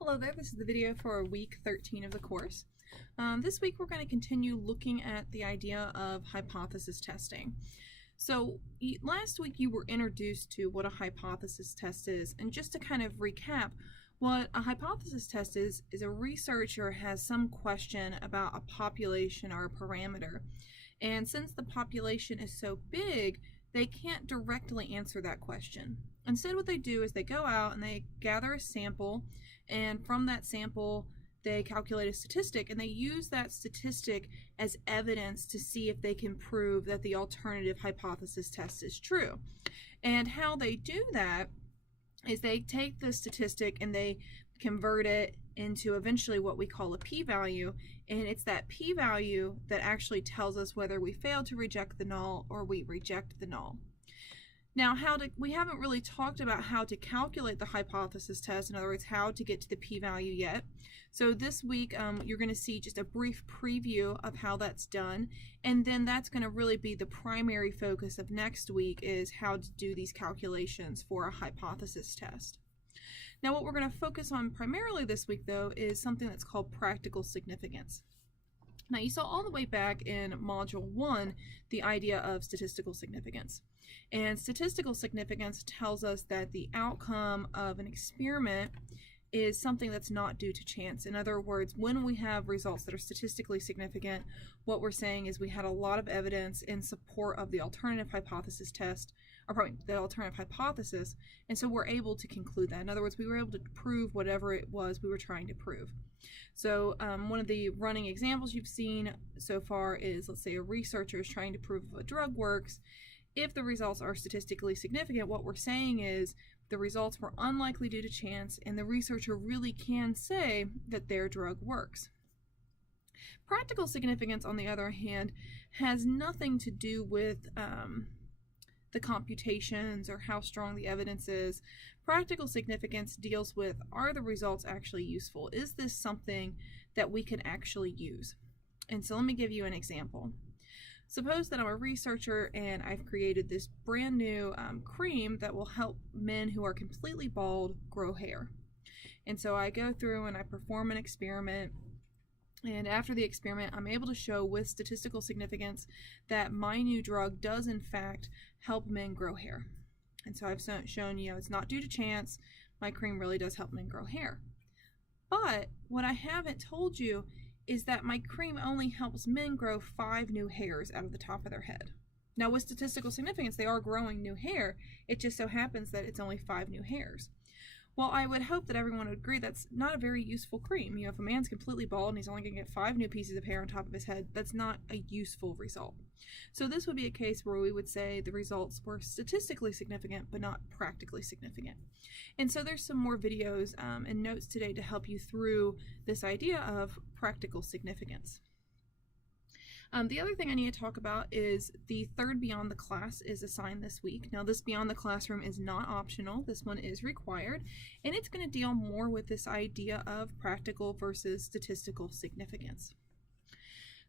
Hello there, this is the video for week 13 of the course. This week we're going to continue looking at the idea of hypothesis testing. So last week you were introduced to what a hypothesis test is, and just to kind of recap, what a hypothesis test is a researcher has some question about a population or a parameter, and since the population is so big, they can't directly answer that question. Instead, what they do is they go out and they gather a sample, and from that sample they calculate a statistic, and they use that statistic as evidence to see if they can prove that the alternative hypothesis test is true. And how they do that is they take the statistic and they convert it into eventually what we call a p-value, and it's that p-value that actually tells us whether we fail to reject the null or we reject the null. Now, we haven't really talked about how to calculate the hypothesis test, in other words, how to get to the p-value yet. So this week you're going to see just a brief preview of how that's done, and then that's going to really be the primary focus of next week, is how to do these calculations for a hypothesis test. Now, what we're going to focus on primarily this week, though, is something that's called practical significance. Now, you saw all the way back in Module 1 the idea of statistical significance. And statistical significance tells us that the outcome of an experiment is something that's not due to chance. In other words, when we have results that are statistically significant, what we're saying is we had a lot of evidence in support of the alternative hypothesis test, or probably the alternative hypothesis, and so we're able to conclude that. In other words, we were able to prove whatever it was we were trying to prove. So one of the running examples you've seen so far is, let's say a researcher is trying to prove if a drug works. If the results are statistically significant, what we're saying is the results were unlikely due to chance, and the researcher really can say that their drug works. Practical significance, on the other hand, has nothing to do with the computations or how strong the evidence is. Practical significance deals with, are the results actually useful? Is this something that we can actually use? And so let me give you an example. Suppose that I'm a researcher and I've created this brand new cream that will help men who are completely bald grow hair. And so I go through and I perform an experiment, and after the experiment I'm able to show with statistical significance that my new drug does in fact help men grow hair. And so I've shown, it's not due to chance, my cream really does help men grow hair. But what I haven't told you is that my cream only helps men grow 5 new hairs out of the top of their head. Now, with statistical significance, they are growing new hair. It just so happens that it's only 5 new hairs. Well, I would hope that everyone would agree that's not a very useful cream. If a man's completely bald and he's only going to get 5 new pieces of hair on top of his head, that's not a useful result. So this would be a case where we would say the results were statistically significant, but not practically significant. And so there's some more videos and notes today to help you through this idea of practical significance. The other thing I need to talk about is the third Beyond the Class is assigned this week. Now, this Beyond the Classroom is not optional. This one is required, and it's going to deal more with this idea of practical versus statistical significance.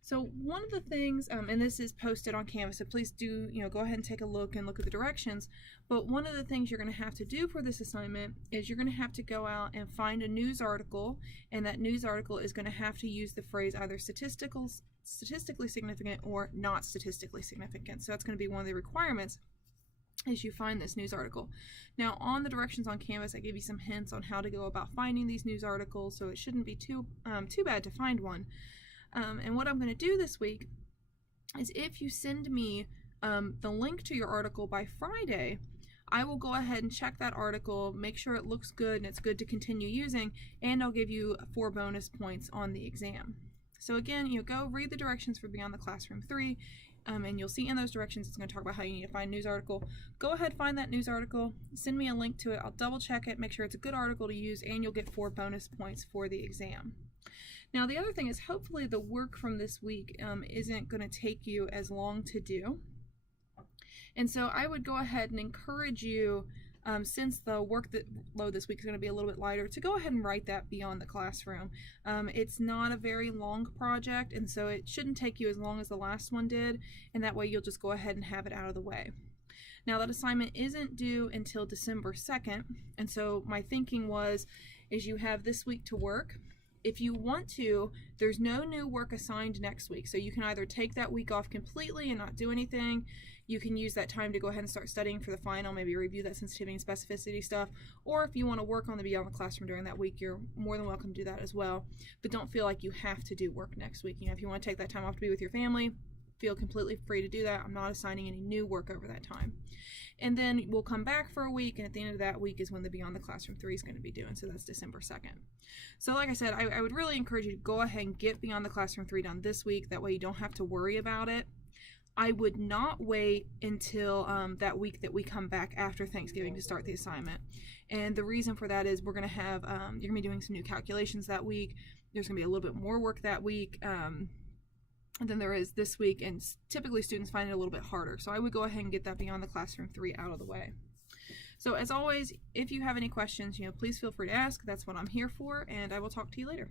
So one of the things, and this is posted on Canvas, so please do go ahead and take a look and look at the directions, but one of the things you're going to have to do for this assignment is you're going to have to go out and find a news article, and that news article is going to have to use the phrase either statistically significant or not statistically significant. So that's going to be one of the requirements as you find this news article. Now, on the directions on Canvas, I give you some hints on how to go about finding these news articles, so it shouldn't be too bad to find one. And what I'm going to do this week is, if you send me the link to your article by Friday, I will go ahead and check that article, make sure it looks good and it's good to continue using, and I'll give you 4 bonus points on the exam. So again, go read the directions for Beyond the Classroom 3, and you'll see in those directions it's going to talk about how you need to find a news article. Go ahead, find that news article, send me a link to it, I'll double check it, make sure it's a good article to use, and you'll get 4 bonus points for the exam. Now, the other thing is, hopefully the work from this week isn't going to take you as long to do. And so I would go ahead and encourage you, since the load this week is going to be a little bit lighter, to go ahead and write that Beyond the Classroom. It's not a very long project, and so it shouldn't take you as long as the last one did, and that way you'll just go ahead and have it out of the way. Now, that assignment isn't due until December 2nd, and so my thinking was, is you have this week to work. If you want to, there's no new work assigned next week. So you can either take that week off completely and not do anything. You can use that time to go ahead and start studying for the final, maybe review that sensitivity and specificity stuff. Or if you want to work on the Beyond the Classroom during that week, you're more than welcome to do that as well. But don't feel like you have to do work next week. If you want to take that time off to be with your family, feel completely free to do that. I'm not assigning any new work over that time. And then we'll come back for a week, and at the end of that week is when the Beyond the Classroom 3 is going to be doing, so that's December 2nd. So like I said, I would really encourage you to go ahead and get Beyond the Classroom 3 done this week. That way you don't have to worry about it. I would not wait until that week that we come back after Thanksgiving to start the assignment. And the reason for that is we're going to have, you're going to be doing some new calculations that week. There's going to be a little bit more work that week than there is this week, and typically students find it a little bit harder. So I would go ahead and get that Beyond the Classroom 3 out of the way. So as always, if you have any questions, please feel free to ask. That's what I'm here for, and I will talk to you later.